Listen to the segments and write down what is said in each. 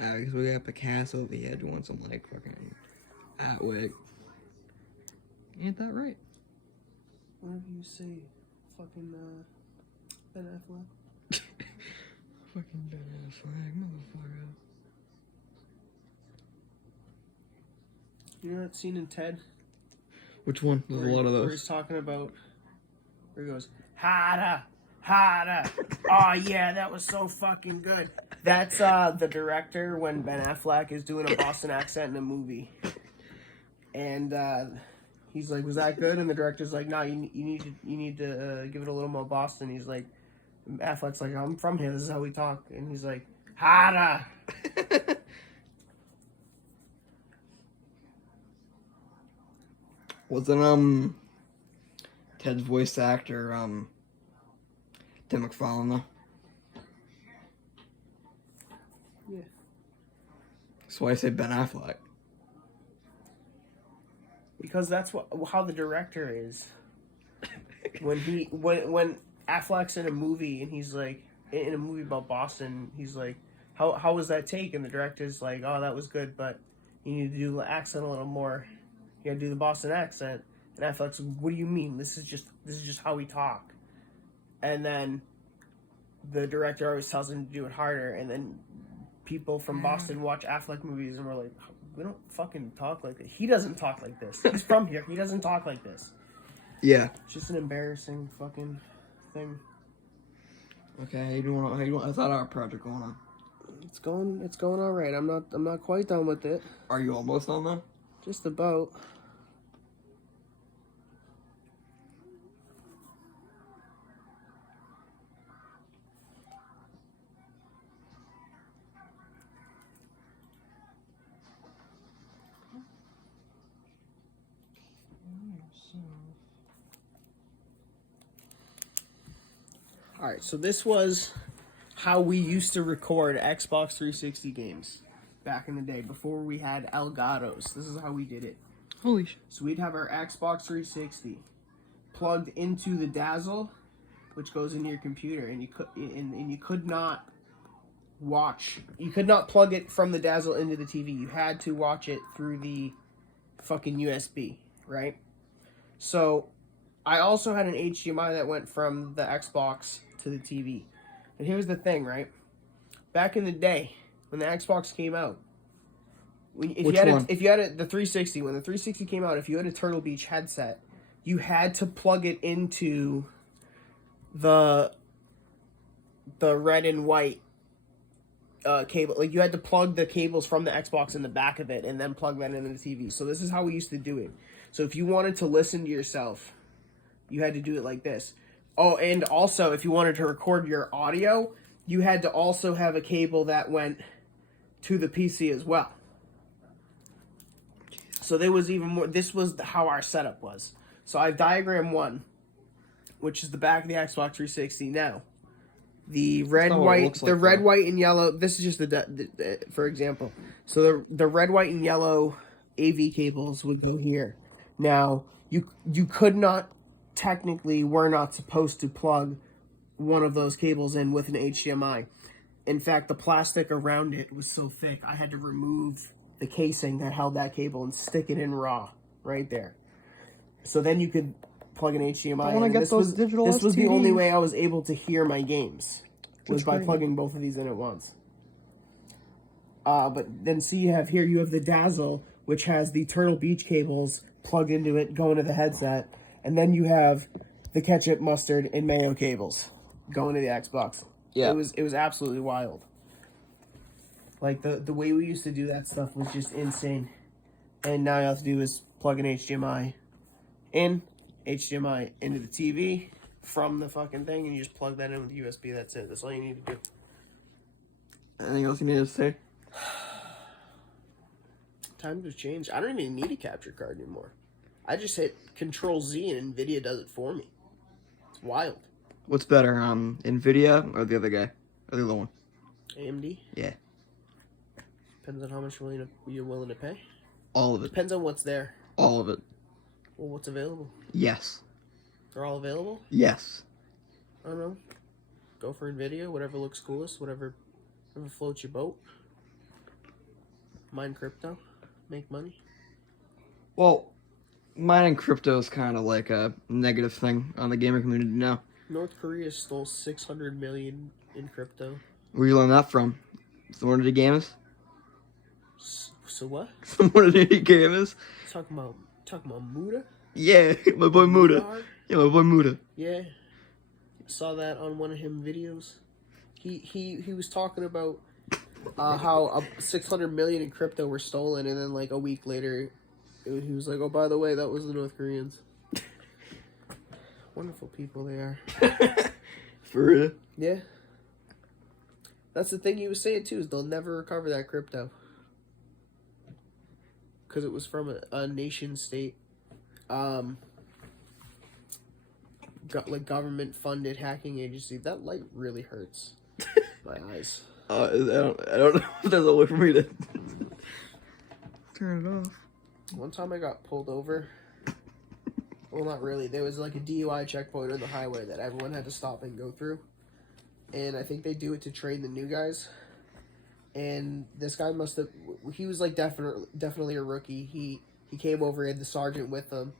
Because we got Picasso over here doing some like fucking artwork. Ain't that right? Whatever you say, fucking Ben Affleck. Fucking Ben Affleck, motherfucker. You know that scene in Ted? Which one? There's a lot of Where those. he's talking about, where he goes, harder, harder. Oh yeah, that was so fucking good. That's the director when Ben Affleck is doing a Boston accent in a movie. And he's like, was that good? And the director's like, no, you need to give it a little more Boston. He's like, Affleck's like, I'm from here, this is how we talk. And he's like, harder. Wasn't Ted's voice actor Tim McFarlane though? Yeah. That's why I say Ben Affleck. Because that's how the director is. When Affleck's in a movie and he's like, in a movie about Boston, he's like, how was that take? And the director's like, oh, that was good, but you need to do the accent a little more. You gotta do the Boston accent. And Affleck's like, what do you mean? This is just how we talk. And then the director always tells him to do it harder, and then people from Boston watch Affleck movies and we're like, we don't fucking talk like this. He doesn't talk like this. He's from here. He doesn't talk like this. Yeah. It's just an embarrassing fucking thing. Okay, how you doing? How's that art project going on? It's going all right. I'm not quite done with it. Are you almost done though? Just about. All right, so this was how we used to record Xbox 360 games back in the day before we had Elgatos. This is how we did it. Holy shit. So we'd have our Xbox 360 plugged into the Dazzle, which goes into your computer, and you could not plug it from the Dazzle into the TV. You had to watch it through the fucking USB, right? So I also had an HDMI that went from the Xbox to the TV. And here's the thing, right? Back in the day, when the Xbox came out, if you had the 360, when the 360 came out, if you had a Turtle Beach headset, you had to plug it into the red and white cable. Like, you had to plug the cables from the Xbox in the back of it and then plug that into the TV. So this is how we used to do it. So if you wanted to listen to yourself, you had to do it like this. Oh, and also, if you wanted to record your audio, you had to also have a cable that went to the PC as well. So there was even more. This was how our setup was. So I have diagram 1, which is the back of the Xbox 360 now. The red, white, red, white, and yellow. This is just the for example. So the red, white, and yellow AV cables would go here. Now you could not, technically, we're not supposed to plug one of those cables in with an HDMI. In fact, the plastic around it was so thick, I had to remove the casing that held that cable and stick it in raw right there. So then you could plug an HDMI. I want to get those digital STDs. This was the only way I was able to hear my games, was by plugging both of these in at once. But then see, you have the Dazzle, which has the Turtle Beach cables plugged into it, going to the headset. And then you have the ketchup, mustard, and mayo cables going to the Xbox. Yeah. It was absolutely wild. Like, the way we used to do that stuff was just insane. And now all you have to do is plug an HDMI in, HDMI into the TV from the fucking thing, and you just plug that in with USB. That's it. That's all you need to do. Anything else you need to say? Times have changed. I don't even need a capture card anymore. I just hit Control-Z and NVIDIA does it for me. It's wild. What's better, NVIDIA or the other guy? Or the other one? AMD? Yeah. Depends on how much you're willing to pay. All of it. Depends on what's there. All of it. Well, what's available? Yes. They're all available? Yes. I don't know. Go for NVIDIA, whatever looks coolest, whatever floats your boat. Mine crypto, make money. Well, mining crypto is kind of like a negative thing on the gamer community now. North Korea stole 600 million in crypto. Where you learn that from? Someone of the gamers? So what? Someone of the gamers? Talking about Muda? Yeah, my boy Muda. Yeah, my boy Muda. Yeah, I saw that on one of him videos. He was talking about how 600 million in crypto were stolen, and then like a week later, he was like, "Oh, by the way, that was the North Koreans." Wonderful people they are. For real? Yeah. That's the thing he was saying too, is they'll never recover that crypto. Because it was from a nation state, like government funded hacking agency. That light really hurts my eyes. I don't know if there's a way for me to turn it off. One time I got pulled over. Well, not really. There was like a DUI checkpoint on the highway that everyone had to stop and go through. And I think they do it to train the new guys. And this guy must have... He was like definitely a rookie. He came over, he had the sergeant with him.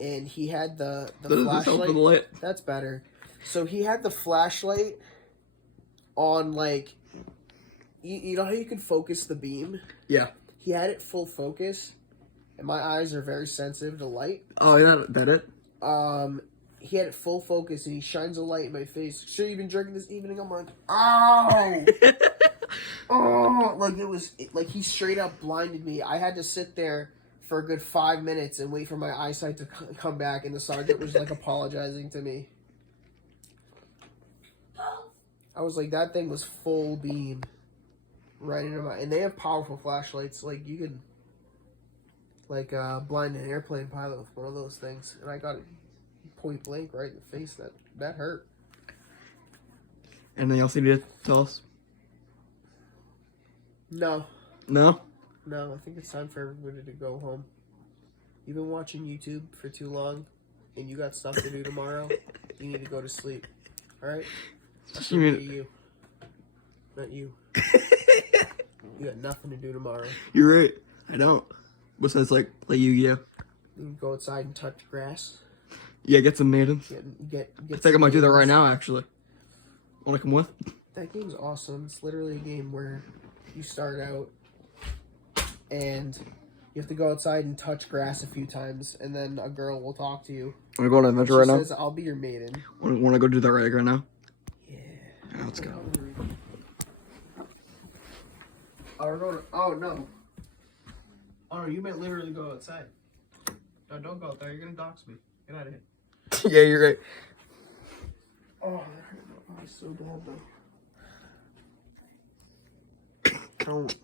And he had the flashlight. That's better. So he had the flashlight on like... You know how you can focus the beam? Yeah. He had it full focus. And my eyes are very sensitive to light. Oh, yeah, that it? He had it full focus, and he shines a light in my face. Sure, you've been drinking this evening? I'm like, ow! Oh! Like, it was, like, he straight up blinded me. I had to sit there for a good 5 minutes and wait for my eyesight to come back, and the sergeant was, like, apologizing to me. I was like, that thing was full beam. Right into my... And they have powerful flashlights. Like, you could... Like, blind an airplane pilot with one of those things. And I got it point blank right in the face. That hurt. Anything else you need to tell us? No. No? No, I think it's time for everybody to go home. You've been watching YouTube for too long, and you got stuff to do tomorrow. You need to go to sleep. Alright? You. Not you. You got nothing to do tomorrow. You're right. I don't. Besides, like, play Yu-Gi-Oh! You can go outside and touch grass. Yeah, get some maidens. Get I think I might do that right now, actually. Want to come with? That game's awesome. It's literally a game where you start out and you have to go outside and touch grass a few times, and then a girl will talk to you. Want to go on an adventure right now? She says, I'll be your maiden. Want to go do that right now? Yeah. Right, let's go. Oh, we're going to, oh, no. Oh, no, you might literally go outside. No, don't go out there. You're going to dox me. Get out of here. Yeah, you're right. Oh, that hurt my eyes so bad, though. Don't.